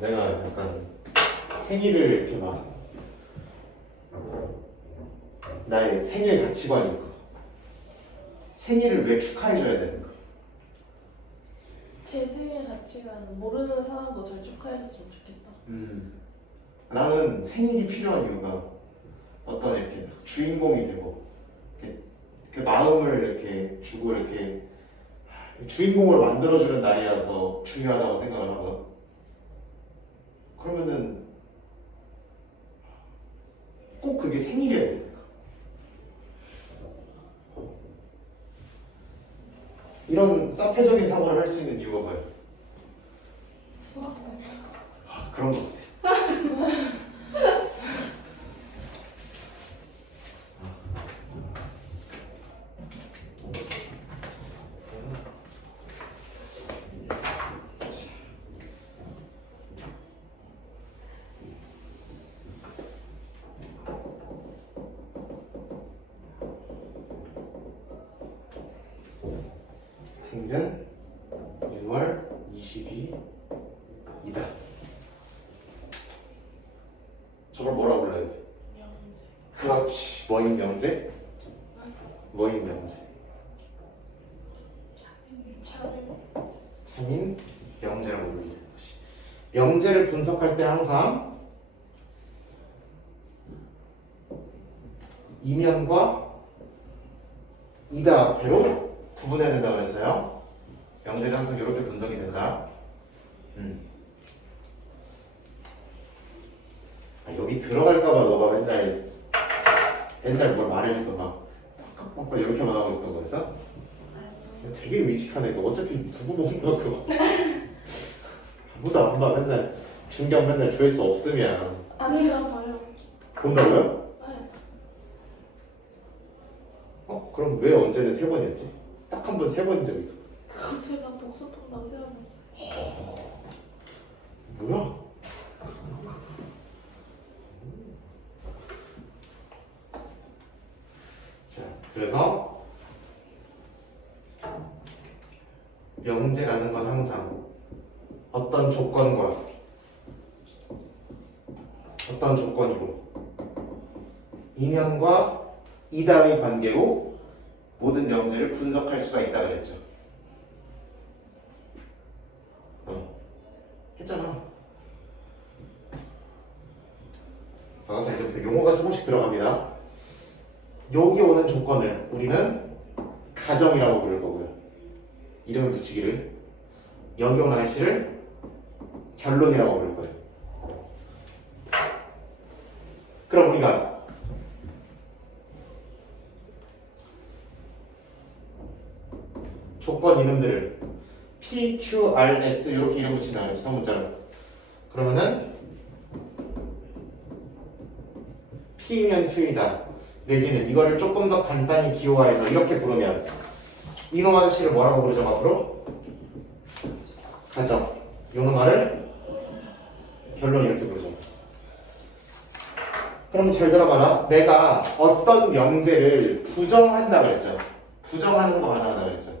내가 약간 생일을 이렇게 막 나의 생일 가치관이 있고 생일을 왜 축하해줘야 되는가? 제 생일 가치관은 모르는 사람도 절 축하해줬으면 좋겠다. 나는 생일이 필요한 이유가 어떤 이렇게 주인공이 되고 이렇게 마음을 이렇게 주고 이렇게 주인공을 만들어주는 날이라서 중요하다고 생각을 하거든. 그러면은 꼭 그게 생일이어야 되니까. 이런 사페적인 사고를 할 수 있는 이유가 뭐예요? 수학생. 그런 것 같아. 생일은 6월 22이다. 저걸 뭐라고 불러야 돼? 명제. 그렇지. 뭐인 명제? 뭐인 명제? 참인 명제라고 불리는 것이. 명제를 분석할 때 항상 이면과 이다로 구분해야 된다고 그랬어요. 명제는 항상 이렇게 분석이 된다. 여기 들어갈까봐 너가 맨날 뭘 말을 해도 막 이렇게만 하고 있었던 거였어? 되게 의식하네. 너 어차피 누구 보는 거 그거. 아무도 안 봐. 맨날 중경 맨날 조회수 없으면 제가 봐요. 본다고요? 네. 그럼 왜 언제는 3번이었지? 딱 한 번 3번인 적 있어. 그거 제가 복습한다고 생각했어요. 뭐야? 자, 그래서 명제라는 건 항상 어떤 조건과 어떤 조건이고 이면과 이다의 관계로 모든 명제를 분석할 수가 있다 그랬죠. 했잖아. 자, 이제부터 용어가 조금씩 들어갑니다. 여기 오는 조건을 우리는 가정이라고 부를 거고요. 이름을 붙이기를. 여기 오는 아이씨를 결론이라고 부를 거예요. 그럼 우리가 조건 이름들을 P, Q, R, S 이렇게 이름 붙인다 그랬죠. 성문자로. 그러면은 P면 Q이다. 내지는 이거를 조금 더 간단히 기호화해서 이렇게 부르면 이놈 아저씨를 뭐라고 부르죠? 앞으로? 가정. 요놈 말을 결론 이렇게 부르죠. 그럼 잘 들어봐라. 내가 어떤 명제를 부정한다 그랬죠. 부정하는 거 하나 그랬죠.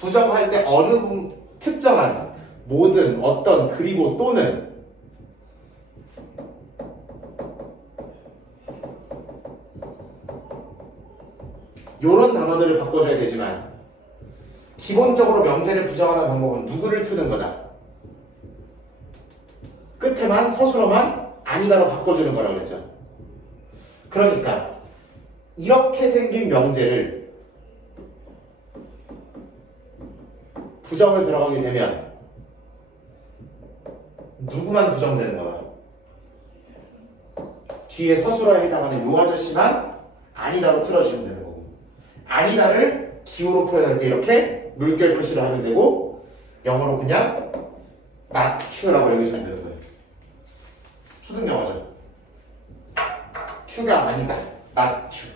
부정할 때 어느 특정한 모든 어떤 그리고 또는 요런 단어들을 바꿔줘야 되지만 기본적으로 명제를 부정하는 방법은 누구를 투는 거다. 끝에만 서술어만 아니다로 바꿔주는 거라고 그랬죠. 그러니까 이렇게 생긴 명제를 부정을 들어가게 되면 누구만 부정되는 거야? 뒤에 서술어에 해당하는 요 아저씨만 아니다로 틀어주시면 되는 거고 아니다를 기호로 표현할 때 이렇게 물결 표시를 하면 되고 영어로 그냥 not true라고 읽으시면 되는 거예요. 초등 영어죠. true가 아니다. not true.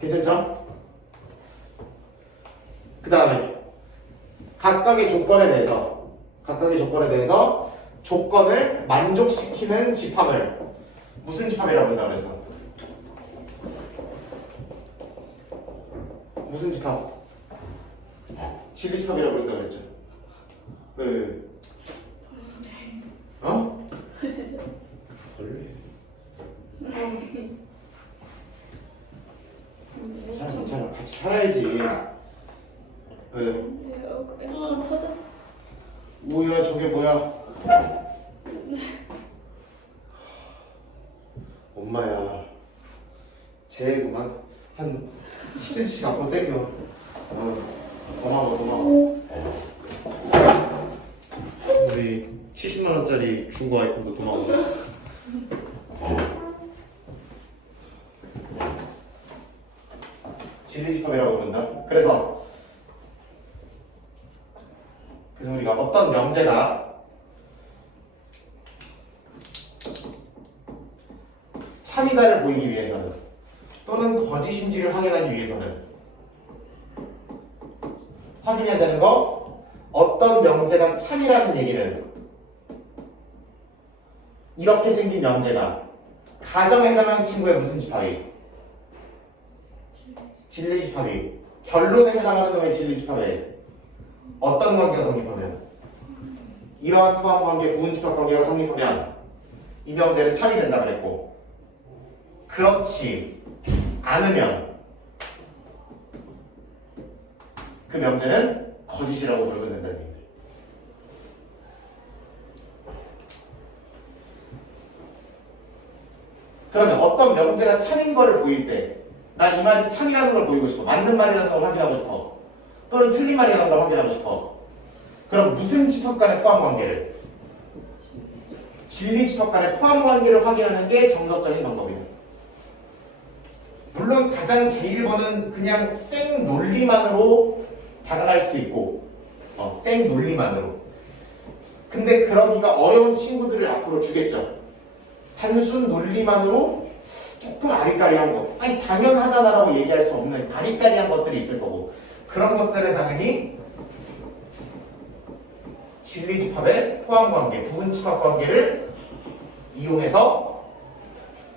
괜찮죠? 그 다음에 각각의 조건에 대해서 조건을 만족시키는 집합을 무슨 집합이라고 한다고 그랬어? 무슨 집합? 진리 집합이라고 그랬다고 그랬죠. 왜? 어? 벌레. 괜찮아, 괜찮아. 같이 살아야지. 왜? 에어컨 터져. 뭐야, 저게 뭐야? 엄마야. 쟤구만. 한 10cm씩 앞으로 당겨. 고마워, 고마워. 우리 70만 원짜리 중고 아이폰도 고마워. 진리집합이라고 부른다. 그래서 우리가 어떤 명제가 참이다를 보이기 위해서는 또는 거짓인지를 확인하기 위해서는 확인해야 되는 거, 어떤 명제가 참이라는 얘기는 이렇게 생긴 명제가 가정에 해당하는 친구의 무슨 집합이? 진리집합이. 결론에 해당하는 놈의 진리집합에 어떤 관계가 성립하면? 이러한 포함관계, 부분집합 관계가 성립하면 이 명제는 참이 된다 그랬고, 그렇지 않으면 그 명제는 거짓이라고 부르면 된다는 얘기예요. 그러면 어떤 명제가 참인 거를 보일 때, 난 이 말이 참이라는 걸 보이고 싶어, 맞는 말이라는 걸 확인하고 싶어, 또는 틀린 말이라는 걸 확인하고 싶어. 그럼 무슨 집합 간의 포함 관계를? 진리 집합 간의 포함 관계를 확인하는 게 정석적인 방법이에요. 물론 가장 제일 번은 그냥 생 논리만으로 다가갈 수도 있고, 생 논리만으로. 근데 그러기가 어려운 친구들을 앞으로 주겠죠. 단순 논리만으로 조금 아리까리한 거, 아니 당연하잖아라고 얘기할 수 없는 아리까리한 것들이 있을 거고, 그런 것들은 당연히 진리집합의 포함관계, 부분집합관계를 이용해서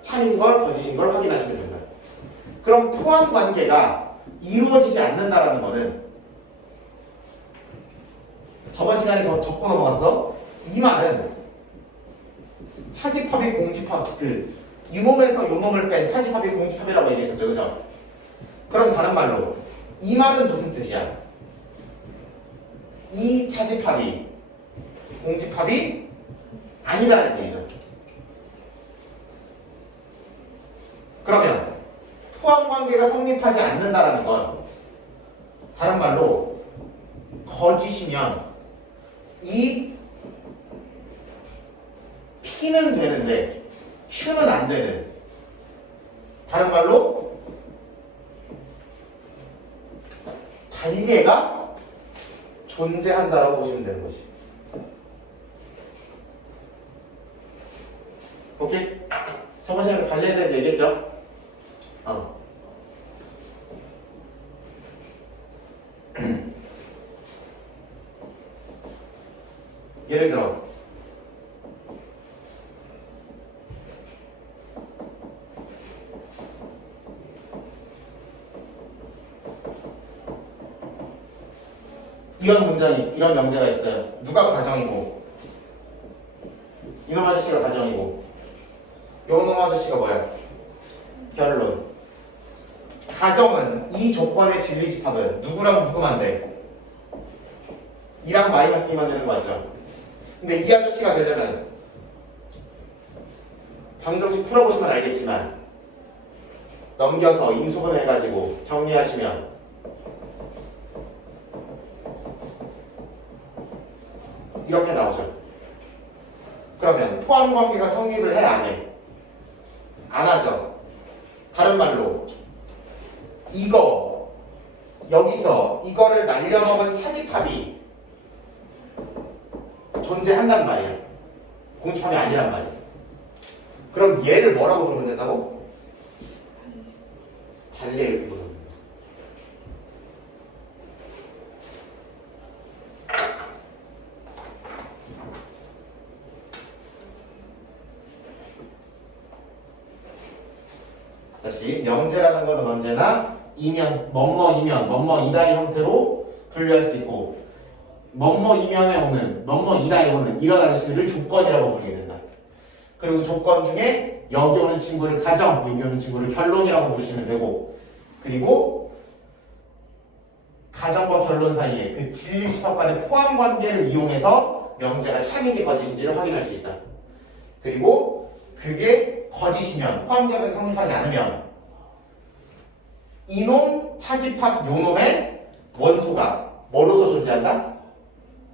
참인 걸, 거짓인 걸 확인하시면 됩니다. 그럼 포함관계가 이루어지지 않는다라는 것은, 저번 시간에 적고 넘어갔어. 이 말은 차집합이 공집합, 이 몸에서 요 몸을 뺀 차집합이 공집합이라고 얘기했었죠, 그죠? 그럼 다른 말로 이 말은 무슨 뜻이야? 이 차집합이 공집합이 아니다는 얘기죠. 그러면 포함관계가 성립하지 않는다라는 건 다른 말로 거짓이면 이 P는 되는데 Q는 안 되는, 다른 말로 관계가 존재한다라고 보시면 되는 거지. 오케이? 저번 시간에 관계에 대해서 얘기했죠? 예를 들어 이런 명제가 있어요. 누가 가정이고, 이놈 아저씨가 가정이고, 요놈 아저씨가 뭐야? 결론. 가정은 이 조건의 진리집합은 누구랑 누구만 돼? 2랑 마이너스 2만 되는 거 맞죠? 근데 이 아저씨가 되려면 방정식 풀어보시면 알겠지만 넘겨서 인수분 해가지고 정리하시면 이렇게 나오죠. 그러면 포함관계가 성립을 해, 안 해? 안 하죠. 다른 말로 이거 여기서 이거를 날려먹은 차집합이 존재한단 말이야. 공집합이 아니란 말이야. 그럼 얘를 뭐라고 부르면 된다고? 반례 이렇게 부르는 거야. 다시, 명제라는 것은 언제나 이면, 뭐뭐이면, 뭐뭐이다의 형태로 분류할 수 있고, 뭐뭐 이면에 오는 뭐뭐 이다에 오는 이런 아저씨들을 조건이라고 부르게 된다. 그리고 조건 중에 여기 오는 친구를 가정, 여기 오는 친구를 결론이라고 부르시면 되고, 그리고 가정과 결론 사이에 그 진리 집합 간의 포함 관계를 이용해서 명제가 참인지 거짓인지를 확인할 수 있다. 그리고 그게 거짓이면, 포함 관계가 성립하지 않으면 이놈, 차집합, 요놈의 원소가 뭐로서 존재한다?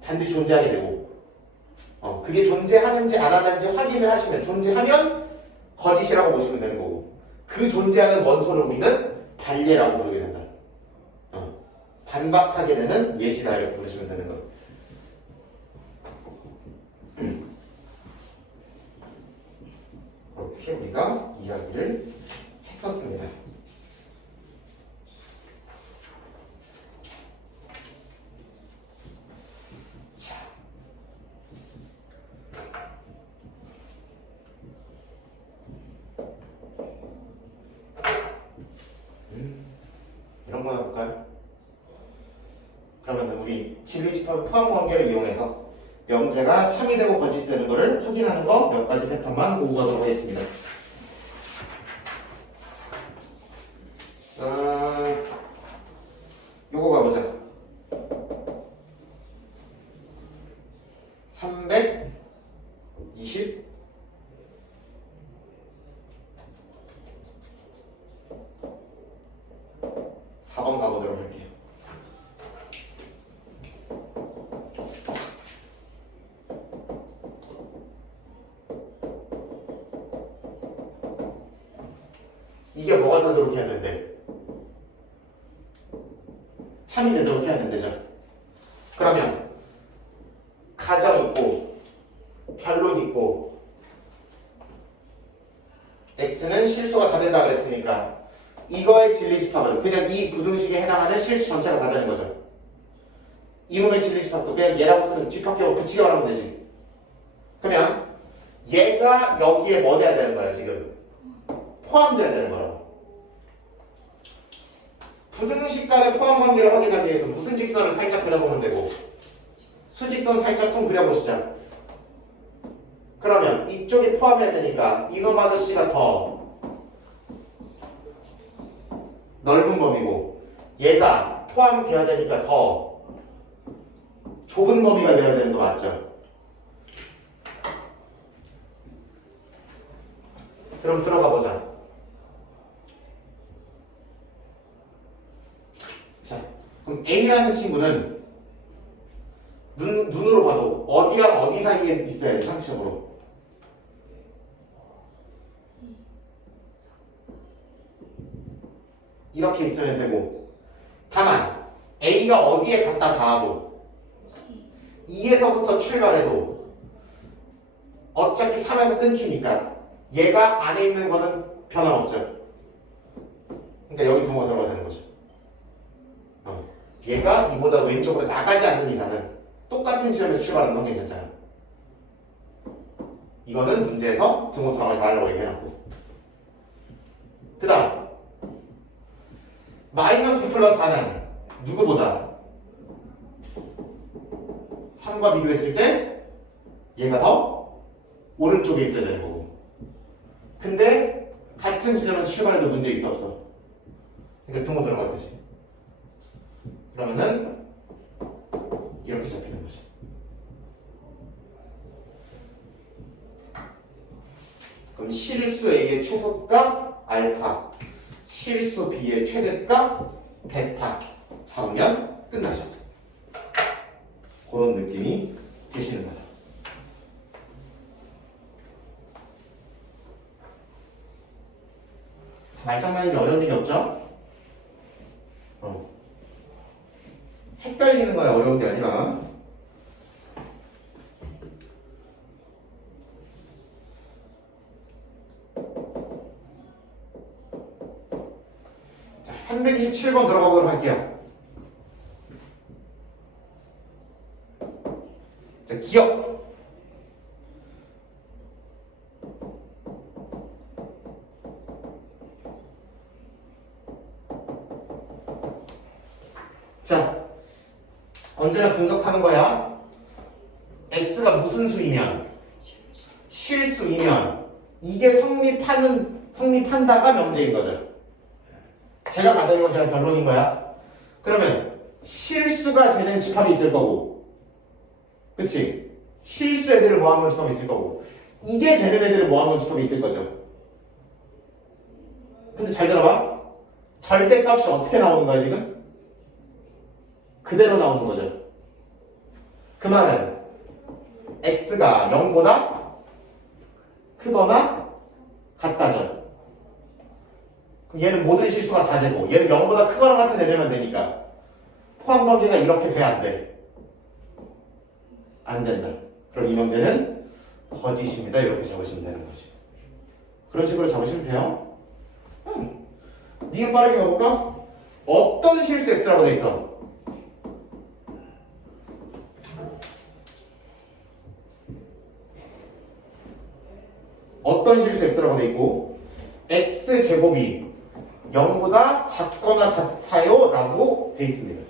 반드시 존재하게 되고, 그게 존재하는지 안 하는지 확인을 하시면, 존재하면 거짓이라고 보시면 되는 거고, 그 존재하는 원소를 우리는 반례라고 부르게 된다. 반박하게 되는 예시다 이렇게 부르시면 되는 거예요. 이렇게 우리가 이야기를 했었습니다. 자, 이런 거 해볼까요? 그러면 우리 진리집합 포함 관계를 이용해서 명제가 참이 되고 거짓이 되는 것을 확인하는 거 몇 가지 패턴만 보고 가도록 하겠습니다. 요거 가보자. 320 4번 가보도록 할게요. 이게 뭐가 되도록 해야 되는데? 참이 되도록 해야 된대죠. 그러면 가정 있고 결론 있고 x는 실수가 다 된다 그랬으니까 이거의 진리집합은 그냥 이 부등식에 해당하는 실수 전체가 다 되는 거죠. 이놈의 진리집합도 그냥 얘라고 쓰는 집합계로 붙이기만 하면 되지. 그러면 얘가 여기에 뭐 돼야 되는 거야 지금? 포함돼야 되는 거라고. 부등식 간의 포함 관계를 확인하기 위해서 무슨 직선을 살짝 그려보면 되고, 수직선 살짝 퉁 그려보시자. 그러면 이쪽이 포함해야 되니까 이놈 아저씨가 더 넓은 범위고, 얘가 포함돼야 되니까 더 좁은 범위가 되어야 되는 거 맞죠? 그럼 들어가 보자. 자, 그럼 A라는 친구는 눈으로 봐도 어디랑 어디 사이에 있어야 돼, 상식적으로. 이렇게 있으면 되고, 다만 A가 어디에 갖다 닿아도 2에서부터 출발해도 어차피 3에서 끊기니까 얘가 안에 있는 거는 변함없죠. 그러니까 여기 두모가 들어가야 되는 거죠. 얘가 이보다 왼쪽으로 나가지 않는 이상은 똑같은 지점에서 출발하는 건 괜찮잖아요. 이거는 문제에서 등호 들어가지 말라고 얘기해놨고, 그 다음 마이너스 b 플러스 4는 누구보다 3과 비교했을 때 얘가 더 오른쪽에 있어야 되는 거고, 근데 같은 지점에서 출발해도 문제 있어 없어? 그러니까 등호 들어갈 거지. 그러면은 이렇게 잡히는 거지. 그럼 실수 A의 최소값 알파, 실수 B의 최대값 베타 잡으면 끝나죠. 그런 느낌이 드시는 거죠. 말장난인지 어려운 일이 없죠? 헷갈리는 거야, 어려운 게 아니라. 자, 327번 들어가 보도록 할게요. 자, 기억. 자, 언제 언제나 분석하는 거야. x가 무슨 수이면 실수이면 이게 성립한다가 명제인 거죠. 제가 가져온 건 제가 결론인 거야. 그러면 실수가 되는 집합이 있을 거고, 그치? 실수 애들을 모아놓은 집합이 있을 거고, 이게 되는 애들을 모아놓은 집합이 있을 거죠. 근데 잘 들어봐. 절대값이 어떻게 나오는 거야 지금? 그대로 나오는 거죠. 그 말은 x가 0보다 크거나 같다죠. 그럼 얘는 모든 실수가 다 되고 얘는 0보다 크거나 같은 애들만 되니까 포함 관계가 이렇게 돼 안 돼? 안 된다. 그럼 이 명제는 거짓입니다. 이렇게 적으시면 되는 거지. 그런 식으로 적으시면 돼요. 니은 빠르게 가볼까? 어떤 실수 x라고 돼 있어? 어떤 실수 x라고 돼 있고 x제곱이 0보다 작거나 같아요 라고 돼 있습니다.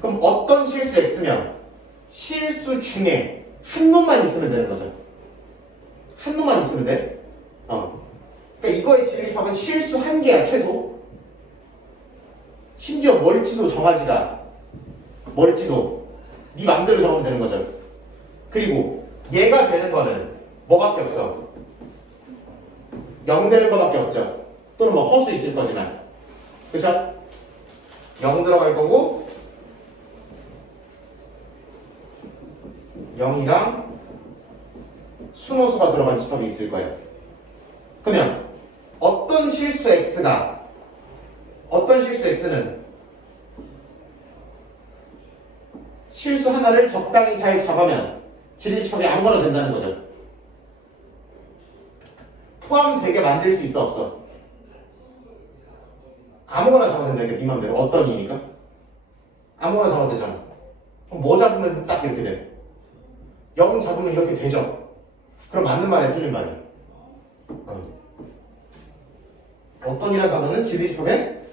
그럼 어떤 실수 x면 실수 중에 한 놈만 있으면 되는 거죠. 한 놈만 있으면 돼. 그러니까 이거의 진립합은 실수 한 개야 최소. 심지어 뭘지도 정하지가. 뭘지도 네 맘대로 정하면 되는 거죠. 그리고 얘가 되는 거는 뭐밖에 없어? 0 되는 거밖에 없죠. 또는 뭐 허수 있을 거지만, 그쵸? 0 들어갈 거고 0이랑 순호수가 들어간 집합이 있을 거예요. 그러면 어떤 실수 x는 실수 하나를 적당히 잘 잡으면 진리집합이 아무거나 된다는 거죠. 포함되게 만들 수 있어 없어? 아무거나 잡아도 된다. 네 맘대로. 어떤 이니까? 아무거나 잡아도 되잖아. 그럼 뭐 잡으면 딱 이렇게 돼? 0 잡으면 이렇게 되죠. 그럼 맞는 말이야 틀린 말이야? 어떤이라는 단어는 진리집합에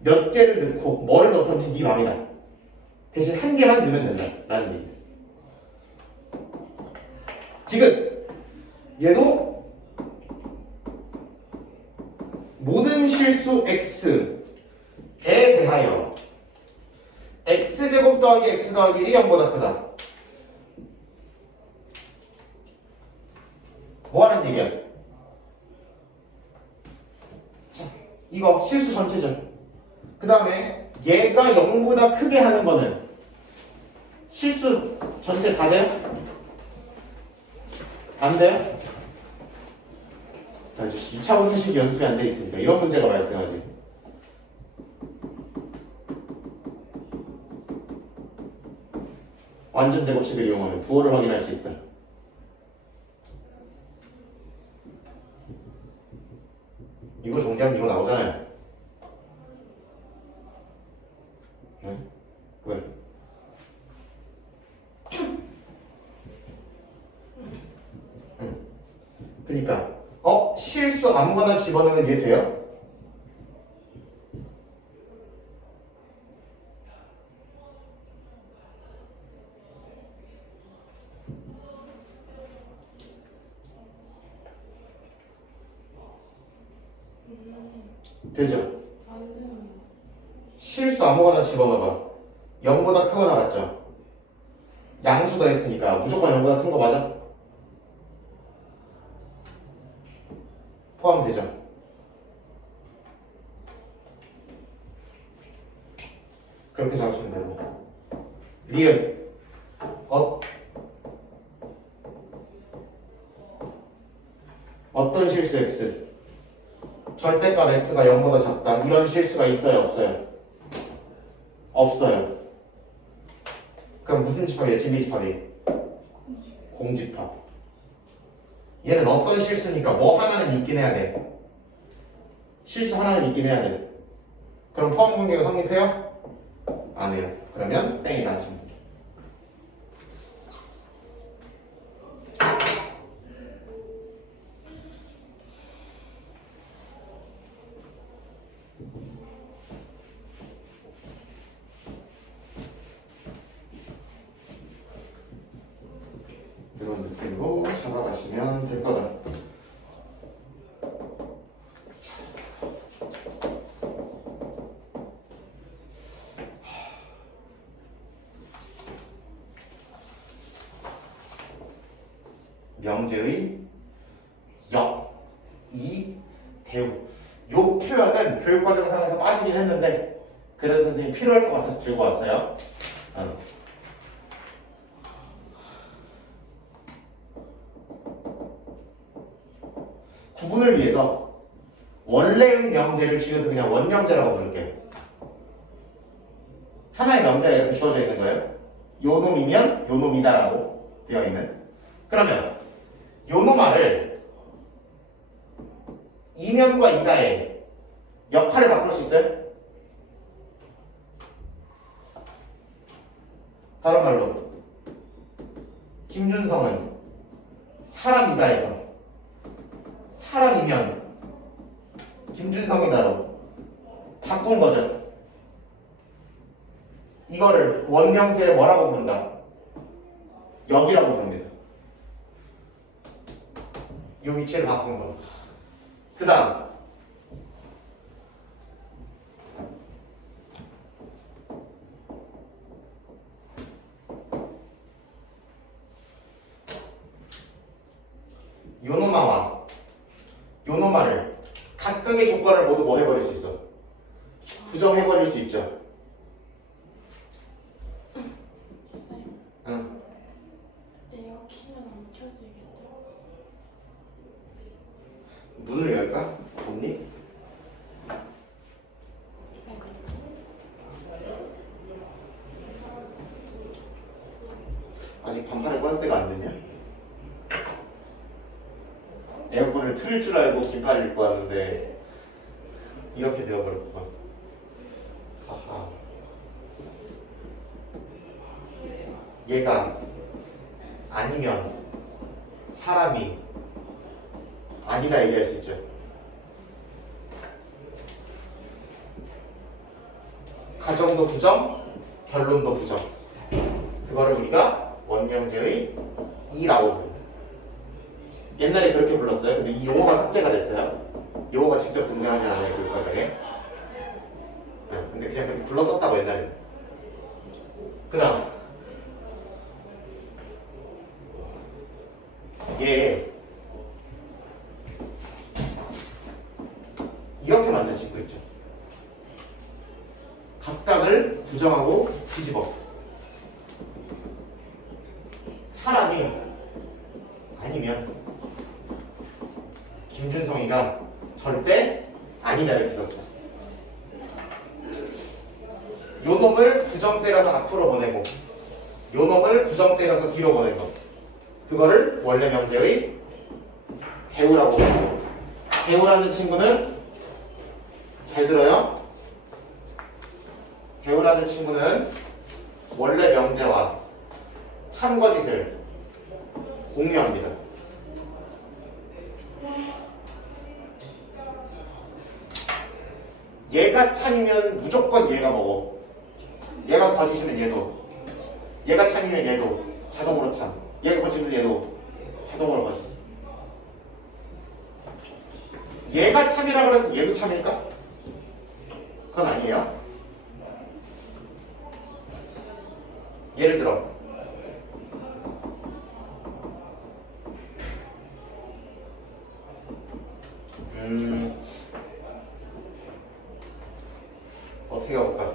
몇 개를 넣고 뭐를 넣던지 네 맘이다. 대신 한 개만 넣으면 된다 라는 얘기. 지금 얘도 모든 실수 x에 대하여 x제곱 더하기 x 더하기 1이 0보다 크다. 뭐 하는 얘기야? 자, 이거 실수 전체죠. 그 다음에 얘가 0보다 크게 하는 거는 실수 전체 다 돼요? 안 돼요? 2차원 형식 연습이 안 돼 있으니까 이런 문제가 발생하지. 완전 제곱식을 이용하면 부호를 확인할 수 있다. 이거 정리하면 이거 나오잖아요. 네? 왜? 그러니까 실수 아무거나 집어넣으면 이해 돼요? 되죠? 실수 아무거나 집어넣어봐. 0보다 크거나 같죠? 양수 더했으니까 무조건 0보다 큰 거 맞아? 포함되죠? 그렇게 잡으시면 되고. 리을 어떤 실수 x 절대값 x가 0보다 작다. 이런 실수가 있어요 없어요? 없어요. 그럼 무슨 집합이에요? 진리집합이? 공집합. 얘는 어떤 실수니까 뭐 하나는 있긴 해야 돼. 실수 하나는 있긴 해야 돼. 그럼 포함 관계가 성립해요? 안 해요. 그러면 땡이다 하시면 돼요. 그런 느낌으로 잡아가시면 될 거다. 명제의 역, 이, 대우. 요 표현은 교육과정상에서 빠지긴 했는데 그래도 선생님이 필요할 것 같아서 들고 왔어요. 구분을 위해서 원래의 명제를 줄여서 그냥 원명제라고 부를게요. 하나의 명제가 이렇게 주어져 있는 거예요. 요 놈이면 요 놈이다라고 되어 있는. 그러면 요 놈아를 이면과 이다의 역할을 바꿀 수 있어요? 다른 말로 김준성은 사람이다에서 사람이면 김준성이다로 바꾼 거죠. 이거를 원명제에 뭐라고 부른다? 역이라고 부릅니다. 이 위치를 바꾼 거. 그 다음 요노마와 요노마를 각각의 조건을 모두 뭐 해버릴 수 있어? 부정해버릴 수 있죠. 쌤, 응. 얘가 키면 안 켜지겠죠? 문을 열까? 없니? 아직 반팔을 꺼낼 때가 안 됐냐? 에어컨을 틀을 줄 알고 긴팔을 입고 왔는데 이렇게 되어버렸구만. 하하. 얘가 아니면 사람이 아니다 얘기할 수 있죠. 가정도 부정, 결론도 부정. 그거를 우리가 원명제의 이라고 부릅니다. 옛날에 그렇게 불렀어요. 근데 이 용어가 삭제가 됐어요. 용어가 직접 등장하지 않아요. 교육과정에. 네, 근데 그냥 그렇게 불렀었다고 옛날에. 그 다음 얘 이렇게 만든 친구 있죠. 각각을 부정하고 뒤집어. 사람이 아니면 김준성이가 절대 아니다 이렇게 썼어. 요 놈을 부정때려서 앞으로 보내고 요 놈을 부정때려서 뒤로 보낸 거. 그거를 원래 명제의 대우라고 부르고, 대우라는 친구는 잘 들어요. 대우라는 친구는 원래 명제와 참거짓을 공유합니다. 얘가 참이면 무조건 얘가 먹어. 얘가 거짓이면 얘도. 얘가 참이면 얘도 자동으로 참. 얘가 거짓이면 얘도 자동으로 거짓. 얘가 참이라고 해서 얘도 참일까? 그건 아니에요. 예를 들어 어떻게 해볼까?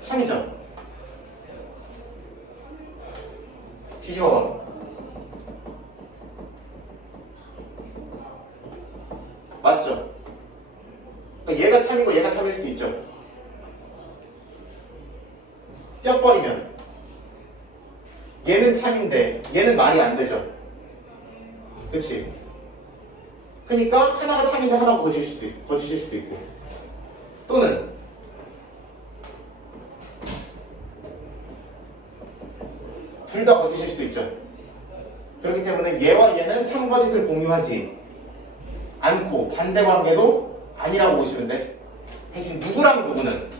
참이죠. 뒤집어봐. 맞죠? 그러니까 얘가 참이고 얘가 참일 수도 있죠. 떼어버리면 얘는 참인데 얘는 말이 안 되죠. 그치? 그러니까 하나가 참인데 하나가 거짓일 수도 있고, 또는 둘 다 거짓일 수도 있죠. 그렇기 때문에 얘와 얘는 참거짓을 공유하지 않고 반대관계도 아니라고 보시면 돼. 대신 누구랑 누구는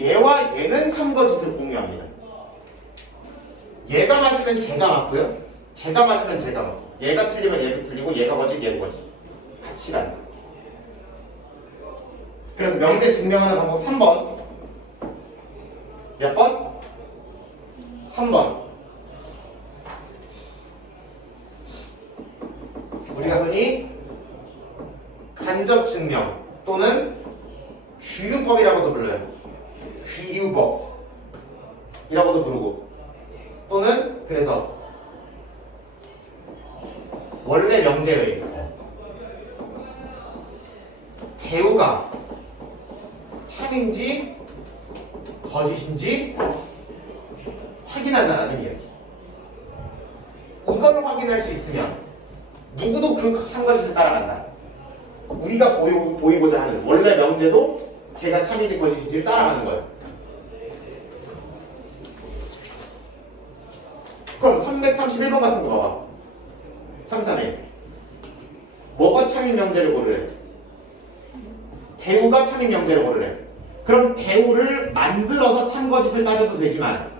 얘와 얘는 참거짓을 공유합니다. 얘가 맞으면 제가 맞고요. 제가 맞으면 제가 맞고. 얘가 틀리면 얘도 틀리고 얘가 거짓 얘도 거짓. 같이 가는 거예요. 그래서 명제 증명하는 방법 3번. 몇 번? 3번. 우리가 흔히 간접 증명 또는 귀류법이라고도 불러요. 귀류법이라고도 부르고 또는 그래서 원래 명제의 대우가 참인지 거짓인지 확인하자라는 이야기. 이걸 확인할 수 있으면 누구도 그 참거짓을 따라간다. 우리가 보이고자 하는 원래 명제도 걔가 참인지 거짓인지를 따라가는 거예요. 그럼 331번 같은 거 봐봐. 331. 뭐가 참인 명제를 고르래? 대우가 참인 명제를 고르래. 그럼 대우를 만들어서 참거짓을 따져도 되지만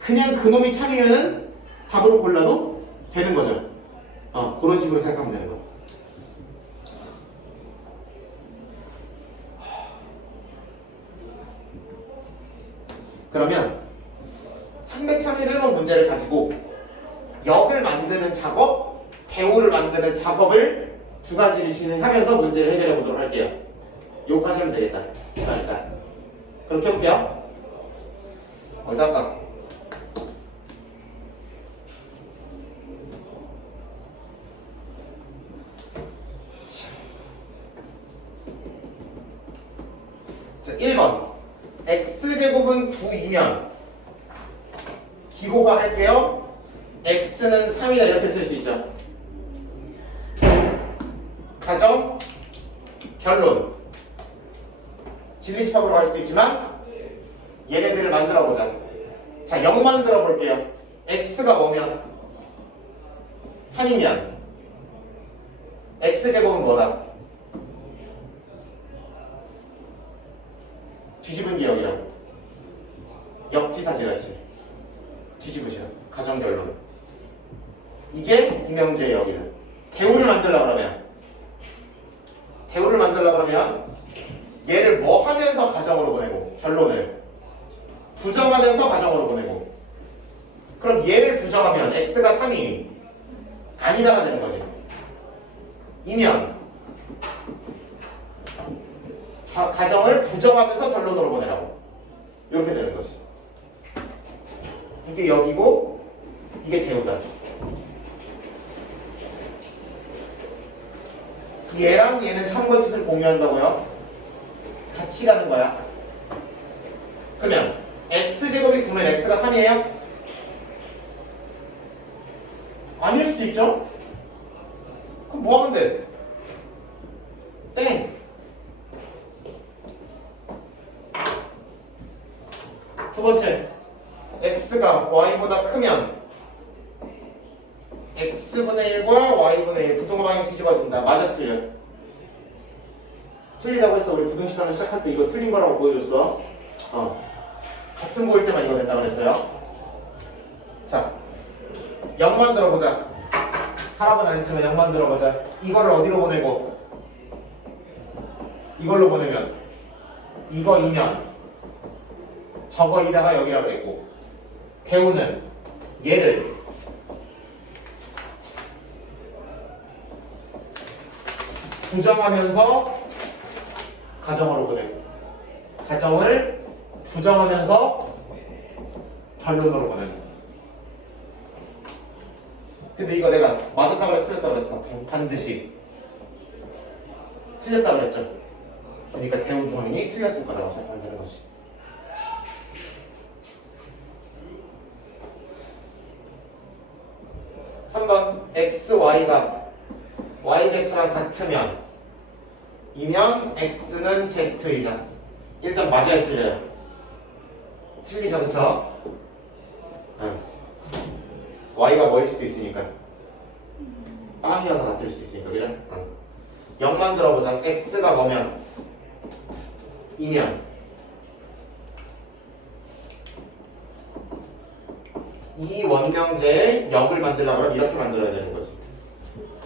그냥 그놈이 참이면은 답으로 골라도 되는 거죠. 그런 식으로 생각하면 되는 거. 그러면 331번 문제를 가지고 역을 만드는 작업, 대우를 만드는 작업을 두 가지를 진행하면서 문제를 해결해 보도록 할게요. 요거까지 하면 되겠다. 시간이니까. 그렇게 해볼게요. 어디다가 자, 1번 x제곱은 9이면 기호가 할게요. x는 3이다 이렇게 쓸 수 있죠. 가정, 결론. 진리집합으로 갈 수도 있지만 얘네들을 만들어 보자. 자, 0 만들어 볼게요. x가 뭐면 3이면 x제곱은 뭐다? 뒤집은 기억이라고. 역지사지같이 뒤집으시라. 가정결론. 이게 이명제의 역이다. 대우를 만들려고 그러면 얘를 뭐 하면서 가정으로 보내고 결론을 부정하면서 가정으로 보내고. 그럼 얘를 부정하면 x가 3이 아니다가 되는 거지. 이면 가정을 부정하면서 결론으로 보내라고. 이렇게 되는 거지. 이게 역이고 이게 대우다. 얘랑 얘는 참거짓을 공유한다고요? 같이 가는 거야. 그러면 x제곱이 9면 x가 3이에요? 아닐 수도 있죠? 그럼 뭐 하면 돼? 땡! 두 번째, x가 y보다 크면 x분의 1과 y분의 1 부등호 방향 뒤집어진다. 맞아 틀려? 틀리다고 했어. 우리 부등식하면 시작할 때 이거 틀린 거라고 보여줬어. 같은 거일 때만 이거 된다고 그랬어요. 자, 0만 들어보자. 하라고는 안 했지만 0만 들어보자. 이거를 어디로 보내고 이걸로 보내면 이거 2면 저거 이다가 여기라고 했고, 대우는 얘를 부정하면서 가정으로 보내고 가정을 부정하면서 결론으로 보내는. 근데 이거 내가 맞았다 그랬어 틀렸다 그랬어? 반드시 틀렸다 그랬죠. 그러니까 대우 동인이 틀렸을 거라고 생각하면 되는 것이. x, y가 yz랑 같으면 이면 x는 z이자. 일단 맞아야 틀려요. 틀리죠, 그쵸? y가 뭐일 수도 있으니까. 빵이어서 같을 수도 있으니까, 그죠? 0만 들어보자. x가 뭐면 이면 이 원명제의 역을 만들려고 하면 이렇게 만들어야 되는 거지.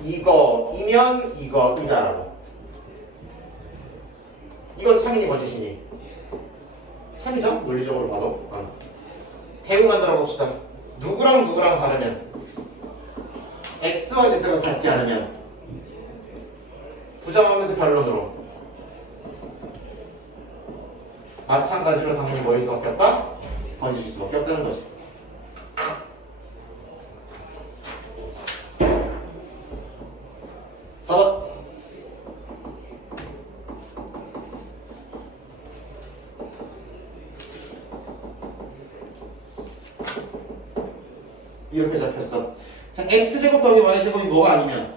이거이면 이거이다라고. 이건 참이니 거짓이니? 참이죠? 물리적으로 봐도. 대우 만들어 봅시다. 누구랑 누구랑 다르면 X와 Z가 같지 않으면 부정하면서 결론으로 마찬가지로 당연히 뭐일 수밖에 없다? 거짓일 수밖에 없다는 거지. 서번 이렇게 잡혔어. 자, x제곱 더하기 y제곱이 뭐가 아니면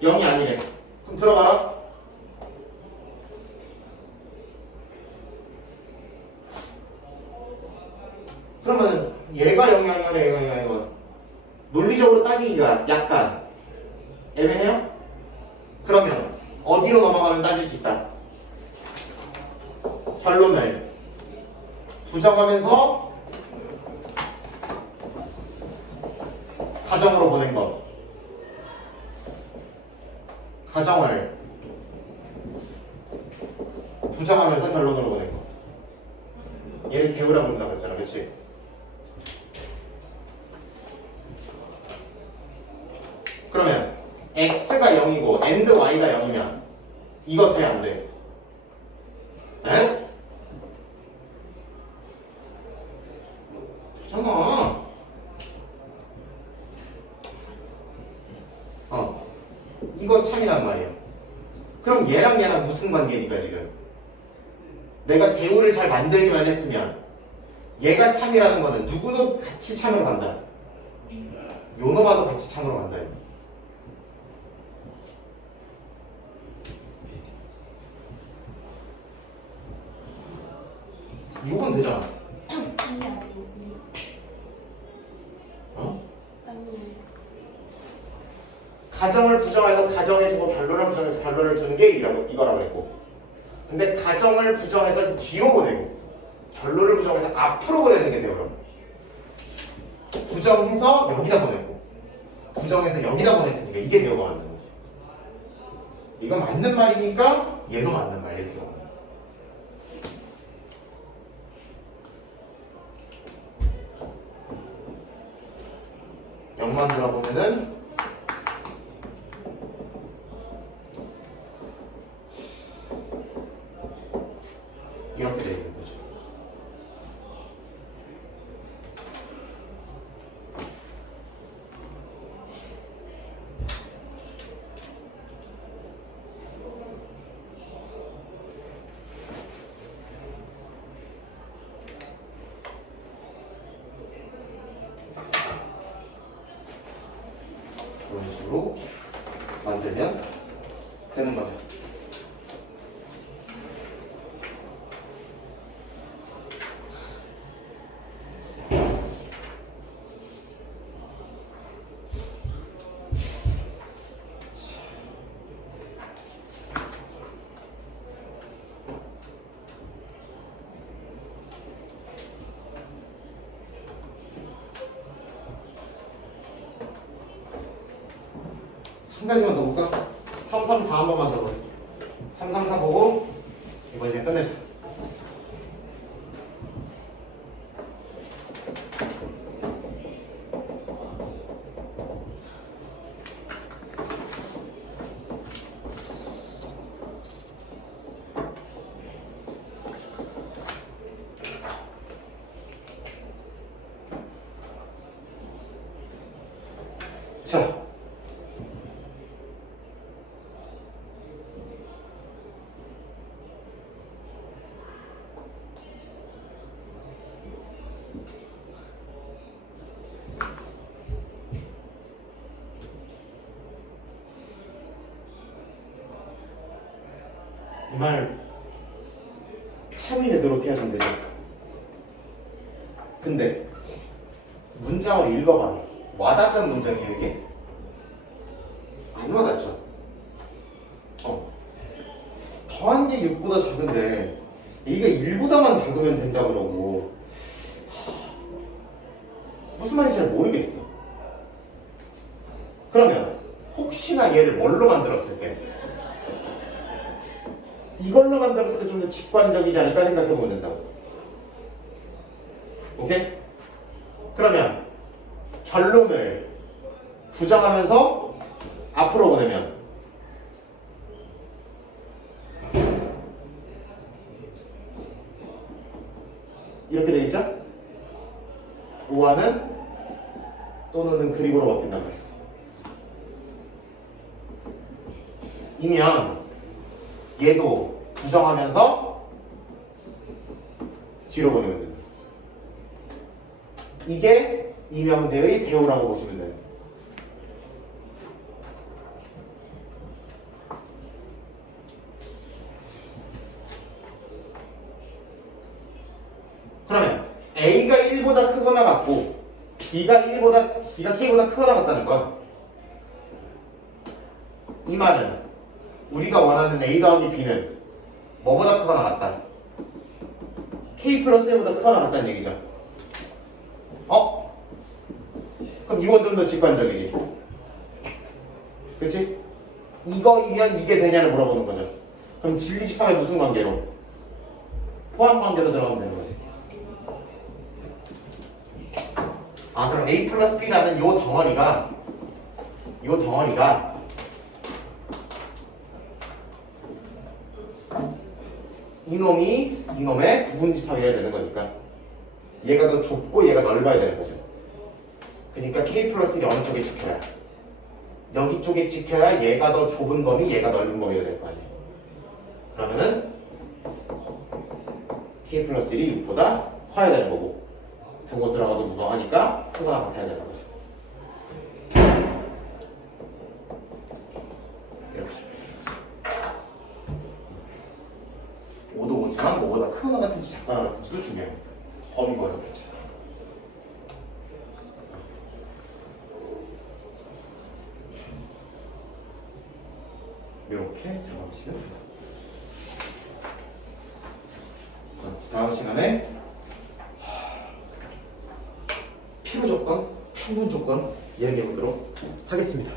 0이 아니래. 그럼 들어봐라. 그러면 얘가 0이 아니면 얘가 0이 아니면 논리적으로 따지기가 약간 애매해요? 그러면 어디로 넘어가면 따질 수 있다? 결론을 부정하면서 가정으로 보낸 것. 가정을 부정하면서 결론으로 보낸 것. 얘를 대우라고 부른다고 했잖아. 그치? 그러면 x가 0이고 and y가 0이면 이거 돼? 안 돼? 에? 되잖아. 이거 참이란 말이야. 그럼 얘랑 무슨 관계니까 지금? 내가 대우를 잘 만들기만 했으면 얘가 참이라는 거는 누구도 같이 참으로 간다. 요놈아도 같이 참으로 간다. 이건 되잖아. 어? 가정을 부정해서 가정에 두고 결론을 부정해서 결론을 두는 게 이거라고 했고, 근데 가정을 부정해서 뒤로 보내고 결론을 부정해서 앞으로 보내는 게 되어요. 부정해서 여기다 보내고 부정해서 여기다 보냈으니까 이게 되어가 맞는 거지. 이거 맞는 말이니까 얘도 맞는 말 이렇게 가는 거야. 영만 들어보면은 이렇게 되어 있는 거죠. 이런 식으로 만들면 되는 거죠. 한 가지만 더 볼까? 334 한 번만 더 보자. 334 보고 이거 이제 끝내자. 자, 이 말 참이 되도록 해야 된대죠. 근데 문장을 읽어봐. 와닿는 문장이에요 이게? 안 와닿죠? 더한 게 6보다 작은데 이게 1보다만 작으면 된다 그러고 무슨 말인지 잘 모르겠어. 그러면 혹시나 얘를 뭘로 만들었을 때 이걸로 만들었을 때 좀 더 직관적이지 않을까 생각해보면 된다고. 오케이? 그러면 결론을 부정하면서 앞으로 보내면 이렇게 되겠죠? 우화는 또는 그리고로 바뀐다고 했어. 이면 얘도 부정하면서 뒤로 보내면 된다. 이게 이명재의 대우라고 보시면 돼요. 그러면 A가 1보다 크거나 같고 B가 K보다 크거나 같다는 건 이 말은 우리가 원하는 A 더하기 B는 뭐보다 크거나 같다? K 플러스 1보다 크거나 같다는 얘기죠. 그럼 이건 좀 더 직관적이지. 그치? 이거이면 이게 되냐를 물어보는 거죠. 그럼 진리집합의 무슨 관계로? 포함 관계로 들어가면 되는 거지. 그럼 A 플러스 B라는 요 덩어리가 이놈의 부분집합이어야 되는 거니까 얘가 더 좁고 얘가 넓어야 되는 거죠. 그러니까 K 플러스 1이 어느 쪽에 찍혀야? 여기 쪽에 찍혀야 얘가 더 좁은 범위, 얘가 넓은 범위가 될 거 아니에요. 그러면은 K 플러스 1이 6보다 커야 되는 거고 등고 들어가도 무방하니까 크거나 같아야 되는 거죠. 이렇게 5도 5지만 5보다 크거나 같은지 작거나 같은지도 중요해요. 범위가 어렵겠죠. 이렇게 잡아보시면 됩니다. 다음 시간에 필요 조건, 충분 조건 이야기해 보도록 하겠습니다.